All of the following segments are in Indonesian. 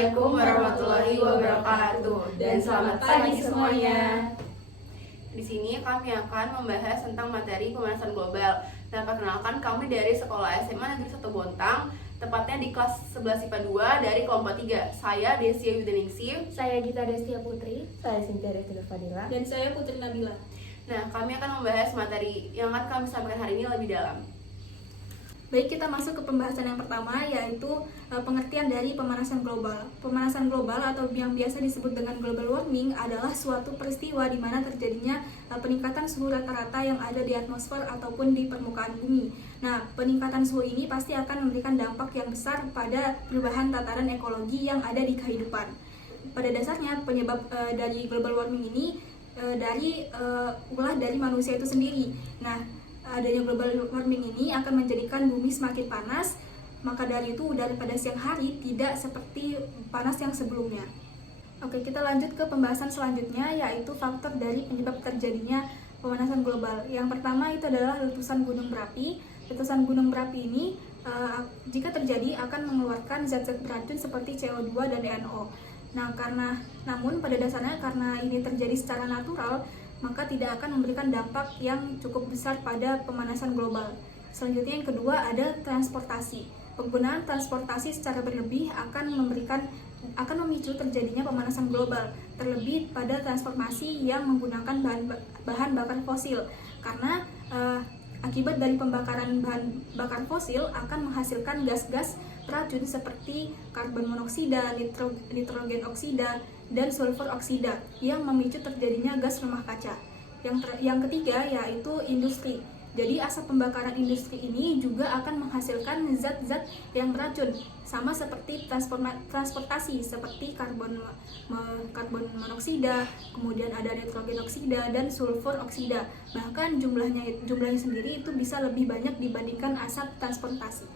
Assalamualaikum warahmatullahi wabarakatuh dan selamat pagi semuanya. Di sini kami akan membahas tentang materi pemanasan global. Nah, perkenalkan kami dari Sekolah SMA Negeri 1 Bontang, tepatnya di kelas 11 IPA 2 dari kelompok 3. Saya Desia Yudaningsih. Saya Gita Destia Putri. Saya Cynthia Destia Fadila. Dan saya Putri Nabila. Nah, kami akan membahas materi yang akan kami sampaikan hari ini lebih dalam. Baik, kita masuk ke pembahasan yang pertama, yaitu pengertian dari pemanasan global. Pemanasan global atau yang biasa disebut dengan global warming adalah suatu peristiwa di mana terjadinya peningkatan suhu rata-rata yang ada di atmosfer ataupun di permukaan bumi. Nah, peningkatan suhu ini pasti akan memberikan dampak yang besar pada perubahan tataran ekologi yang ada di kehidupan. Pada dasarnya, penyebab dari global warming ini ulah dari manusia itu sendiri. Nah, adanya global warming ini akan menjadikan bumi semakin panas, maka dari itu udara pada siang hari tidak seperti panas yang sebelumnya. Oke, kita lanjut ke pembahasan selanjutnya, yaitu faktor dari penyebab terjadinya pemanasan global. Yang pertama itu adalah letusan gunung berapi. Letusan gunung berapi ini jika terjadi akan mengeluarkan zat-zat beracun seperti CO2 dan NO. Namun pada dasarnya karena ini terjadi secara natural, maka tidak akan memberikan dampak yang cukup besar pada pemanasan global. Selanjutnya yang kedua ada transportasi. Penggunaan transportasi secara berlebih akan memicu terjadinya pemanasan global, terlebih pada transformasi yang menggunakan bahan bakar fosil. Karena akibat dari pembakaran bahan bakar fosil akan menghasilkan gas-gas beracun seperti karbon monoksida, nitrogen oksida, dan sulfur oksida yang memicu terjadinya gas rumah kaca. Yang ketiga yaitu industri. Jadi asap pembakaran industri ini juga akan menghasilkan zat-zat yang beracun, sama seperti transportasi seperti karbon monoksida, kemudian ada nitrogen oksida dan sulfur oksida. Bahkan jumlahnya sendiri itu bisa lebih banyak dibandingkan asap transportasi.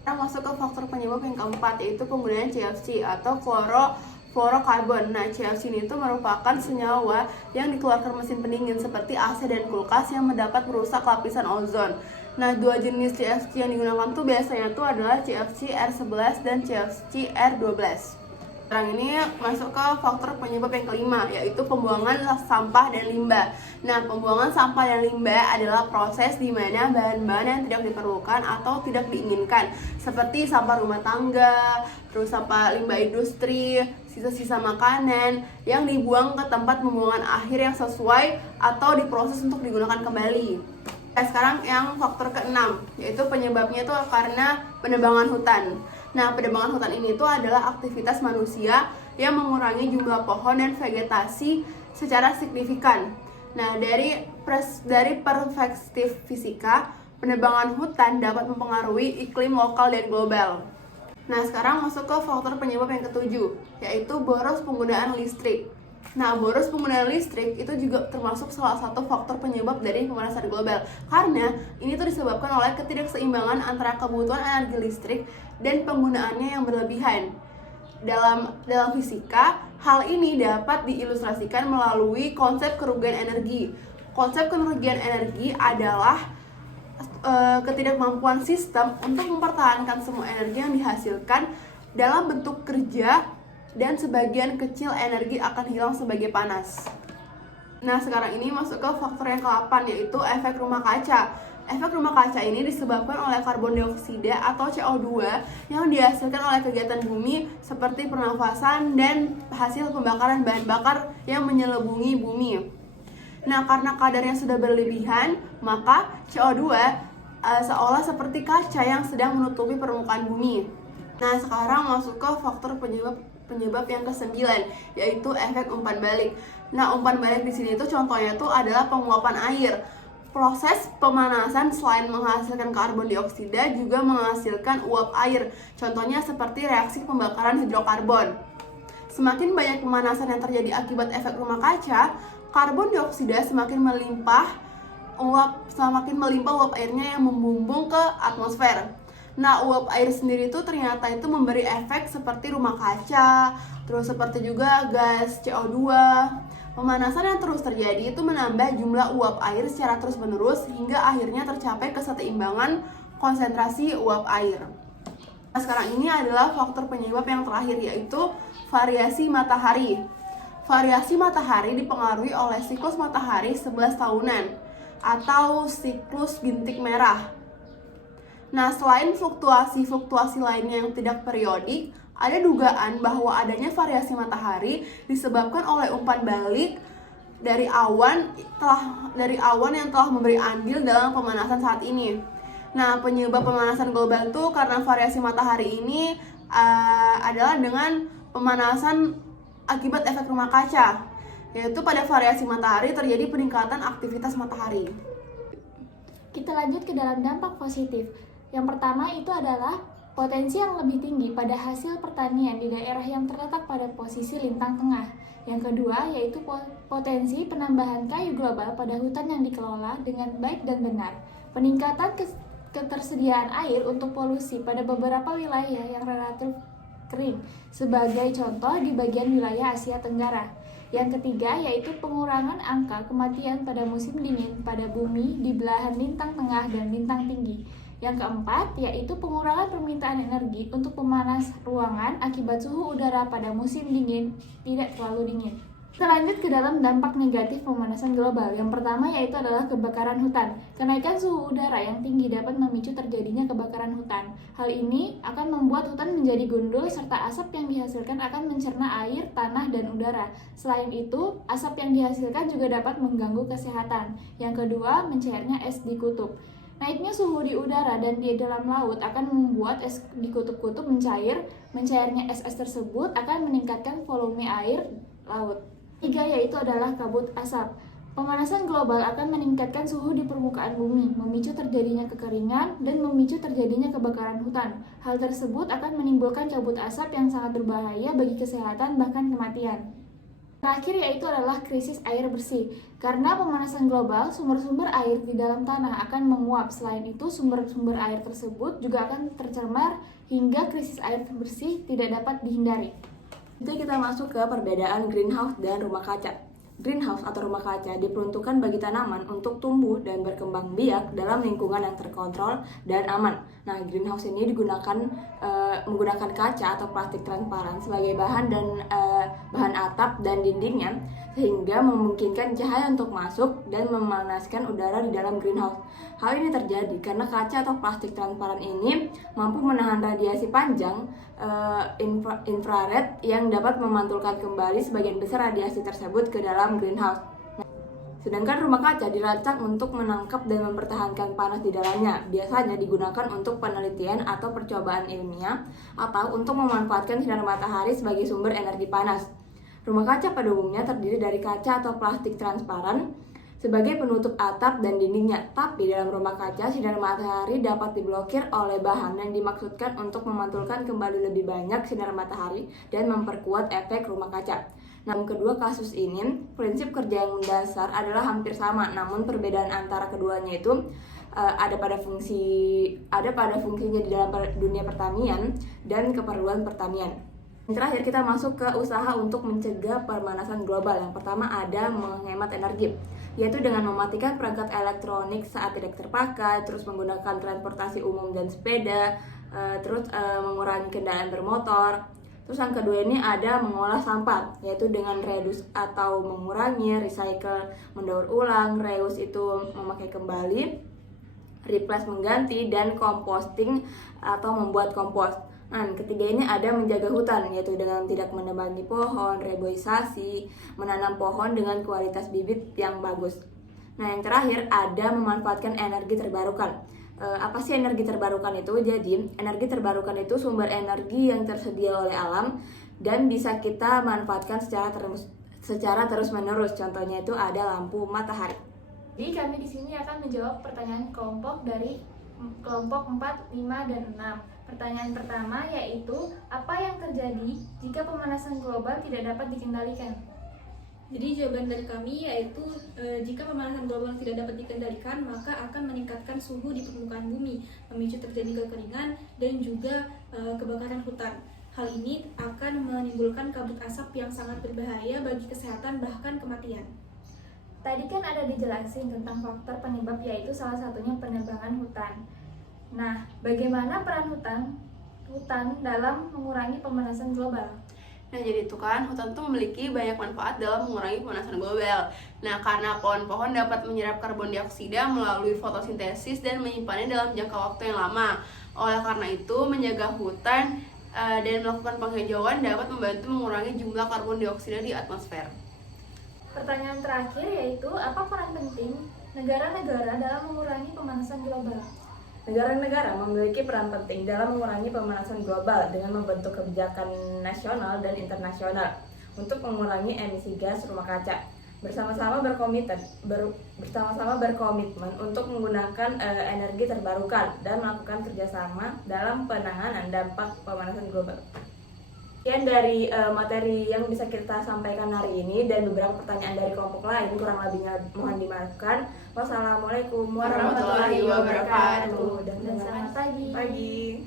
Kita masuk ke faktor penyebab yang keempat, yaitu penggunaan CFC atau fluorokarbon. Nah, CFC ini itu merupakan senyawa yang dikeluarkan mesin pendingin seperti AC dan kulkas yang dapat merusak lapisan ozon. Nah, dua jenis CFC yang digunakan tuh biasanya tuh adalah CFC R11 dan CFC R12. Sekarang ini masuk ke faktor penyebab yang kelima, yaitu pembuangan sampah dan limbah. Nah, pembuangan sampah dan limbah adalah proses di mana bahan-bahan yang tidak diperlukan atau tidak diinginkan, seperti sampah rumah tangga, terus sampah limbah industri, sisa-sisa makanan yang dibuang ke tempat pembuangan akhir yang sesuai atau diproses untuk digunakan kembali. Sekarang yang faktor keenam, yaitu penyebabnya itu karena penebangan hutan. Nah, penebangan hutan ini itu adalah aktivitas manusia yang mengurangi jumlah pohon dan vegetasi secara signifikan. Nah, dari perspektif fisika, penebangan hutan dapat mempengaruhi iklim lokal dan global. Nah, sekarang masuk ke faktor penyebab yang ketujuh, yaitu boros penggunaan listrik. Nah, boros penggunaan listrik itu juga termasuk salah satu faktor penyebab dari pemanasan global, karena ini tuh disebabkan oleh ketidakseimbangan antara kebutuhan energi listrik dan penggunaannya yang berlebihan. Dalam fisika, hal ini dapat diilustrasikan melalui konsep kerugian energi. Konsep kerugian energi adalah ketidakmampuan sistem untuk mempertahankan semua energi yang dihasilkan dalam bentuk kerja, dan sebagian kecil energi akan hilang sebagai panas. Nah, sekarang ini masuk ke faktor yang ke-8, yaitu efek rumah kaca. Efek rumah kaca ini disebabkan oleh karbon dioksida atau CO2 yang dihasilkan oleh kegiatan bumi seperti pernafasan dan hasil pembakaran bahan bakar yang menyelubungi bumi. Nah, karena kadarnya sudah berlebihan, maka CO2 seolah seperti kaca yang sedang menutupi permukaan bumi. Nah, sekarang masuk ke faktor penyebab yang ke-9, yaitu efek umpan balik. Nah, umpan balik di sini tuh contohnya tuh adalah penguapan air. Proses pemanasan selain menghasilkan karbon dioksida juga menghasilkan uap air. Contohnya seperti reaksi pembakaran hidrokarbon. Semakin banyak pemanasan yang terjadi akibat efek rumah kaca, karbon dioksida semakin melimpah uap airnya yang membumbung ke atmosfer. Nah, uap air sendiri itu ternyata itu memberi efek seperti rumah kaca, terus seperti juga gas CO2. Pemanasan yang terus terjadi itu menambah jumlah uap air secara terus-menerus hingga akhirnya tercapai keseimbangan konsentrasi uap air. Nah, sekarang ini adalah faktor penyebab yang terakhir, yaitu variasi matahari. Variasi matahari dipengaruhi oleh siklus matahari 11 tahunan atau siklus bintik merah. Nah, selain fluktuasi-fluktuasi lainnya yang tidak periodik, ada dugaan bahwa adanya variasi matahari disebabkan oleh umpan balik dari awan yang telah memberi andil dalam pemanasan saat ini. Nah, penyebab pemanasan global itu karena variasi matahari ini adalah dengan pemanasan akibat efek rumah kaca, yaitu pada variasi matahari terjadi peningkatan aktivitas matahari. Kita lanjut ke dalam dampak positif. Yang pertama itu adalah potensi yang lebih tinggi pada hasil pertanian di daerah yang terletak pada posisi lintang tengah. Yang kedua yaitu potensi penambahan kayu global pada hutan yang dikelola dengan baik dan benar. Peningkatan ketersediaan air untuk polusi pada beberapa wilayah yang relatif kering, sebagai contoh di bagian wilayah Asia Tenggara. Yang ketiga yaitu pengurangan angka kematian pada musim dingin pada bumi di belahan lintang tengah dan lintang tinggi. Yang keempat yaitu pengurangan permintaan energi untuk pemanas ruangan akibat suhu udara pada musim dingin tidak terlalu dingin. Kita lanjut ke dalam dampak negatif pemanasan global. Yang pertama yaitu adalah kebakaran hutan. Kenaikan suhu udara yang tinggi dapat memicu terjadinya kebakaran hutan. Hal ini akan membuat hutan menjadi gundul serta asap yang dihasilkan akan mencerna air, tanah, dan udara. Selain itu, asap yang dihasilkan juga dapat mengganggu kesehatan. Yang kedua, mencairnya es di kutub. Naiknya suhu di udara dan di dalam laut akan membuat es di kutub-kutub mencair. Mencairnya es-es tersebut akan meningkatkan volume air laut. Tiga yaitu adalah kabut asap. Pemanasan global akan meningkatkan suhu di permukaan bumi, memicu terjadinya kekeringan, dan memicu terjadinya kebakaran hutan. Hal tersebut akan menimbulkan kabut asap yang sangat berbahaya bagi kesehatan bahkan kematian. Terakhir yaitu adalah krisis air bersih. Karena pemanasan global, sumber-sumber air di dalam tanah akan menguap. Selain itu, sumber-sumber air tersebut juga akan tercemar hingga krisis air bersih tidak dapat dihindari. Jadi kita masuk ke perbedaan greenhouse dan rumah kaca. Greenhouse atau rumah kaca diperuntukkan bagi tanaman untuk tumbuh dan berkembang biak dalam lingkungan yang terkontrol dan aman. Nah, greenhouse ini menggunakan kaca atau plastik transparan sebagai bahan atap dan dindingnya, sehingga memungkinkan cahaya untuk masuk dan memanaskan udara di dalam greenhouse. Hal ini terjadi karena kaca atau plastik transparan ini mampu menahan radiasi panjang infrared yang dapat memantulkan kembali sebagian besar radiasi tersebut ke dalam greenhouse. Sedangkan rumah kaca dirancang untuk menangkap dan mempertahankan panas di dalamnya. Biasanya digunakan untuk penelitian atau percobaan ilmiah atau untuk memanfaatkan sinar matahari sebagai sumber energi panas. Rumah kaca pada umumnya terdiri dari kaca atau plastik transparan sebagai penutup atap dan dindingnya. Tapi dalam rumah kaca, sinar matahari dapat diblokir oleh bahan yang dimaksudkan untuk memantulkan kembali lebih banyak sinar matahari dan memperkuat efek rumah kaca. Namun kedua kasus ini, prinsip kerja yang mendasar adalah hampir sama, namun perbedaan antara keduanya itu ada pada fungsinya di dalam dunia pertanian dan keperluan pertanian. Yang terakhir kita masuk ke usaha untuk mencegah pemanasan global. Yang pertama ada menghemat energi, yaitu dengan mematikan perangkat elektronik saat tidak terpakai, terus menggunakan transportasi umum dan sepeda, mengurangi kendaraan bermotor. Terus yang kedua ini ada mengolah sampah, yaitu dengan reduce atau mengurangi, recycle, mendaur ulang, reuse itu memakai kembali, replace mengganti, dan composting atau membuat kompos. Nah, ketiga ini ada menjaga hutan, yaitu dengan tidak menebangi pohon, reboisasi, menanam pohon dengan kualitas bibit yang bagus. Nah, yang terakhir ada memanfaatkan energi terbarukan. Apa sih energi terbarukan itu? Jadi, energi terbarukan itu sumber energi yang tersedia oleh alam dan bisa kita manfaatkan secara terus-menerus. Contohnya itu ada lampu matahari. Jadi kami di sini akan menjawab pertanyaan kelompok dari kelompok 4, 5, dan 6. Pertanyaan pertama yaitu, apa yang terjadi jika pemanasan global tidak dapat dikendalikan? Jadi jawaban dari kami yaitu jika pemanasan global tidak dapat dikendalikan, maka akan meningkatkan suhu di permukaan bumi, memicu terjadi kekeringan dan juga kebakaran hutan. Hal ini akan menimbulkan kabut asap yang sangat berbahaya bagi kesehatan bahkan kematian. Tadi kan ada dijelasin tentang faktor penyebab, yaitu salah satunya penebangan hutan. Nah, bagaimana peran hutan hutan dalam mengurangi pemanasan global? Nah, jadi itu kan, hutan tuh memiliki banyak manfaat dalam mengurangi pemanasan global. Nah, karena pohon-pohon dapat menyerap karbon dioksida melalui fotosintesis dan menyimpannya dalam jangka waktu yang lama. Oleh karena itu, menjaga hutan dan melakukan penghijauan dapat membantu mengurangi jumlah karbon dioksida di atmosfer. Pertanyaan terakhir yaitu, apa peran penting negara-negara dalam mengurangi pemanasan global? Negara-negara memiliki peran penting dalam mengurangi pemanasan global dengan membentuk kebijakan nasional dan internasional untuk mengurangi emisi gas rumah kaca. Bersama-sama berkomitmen untuk menggunakan energi terbarukan dan melakukan kerjasama dalam penanganan dampak pemanasan global. Sekian dari materi yang bisa kita sampaikan hari ini, dan beberapa pertanyaan dari kelompok lain kurang lebihnya mohon dimaafkan. Wassalamualaikum warahmatullahi wabarakatuh. Dan selamat pagi. Pagi.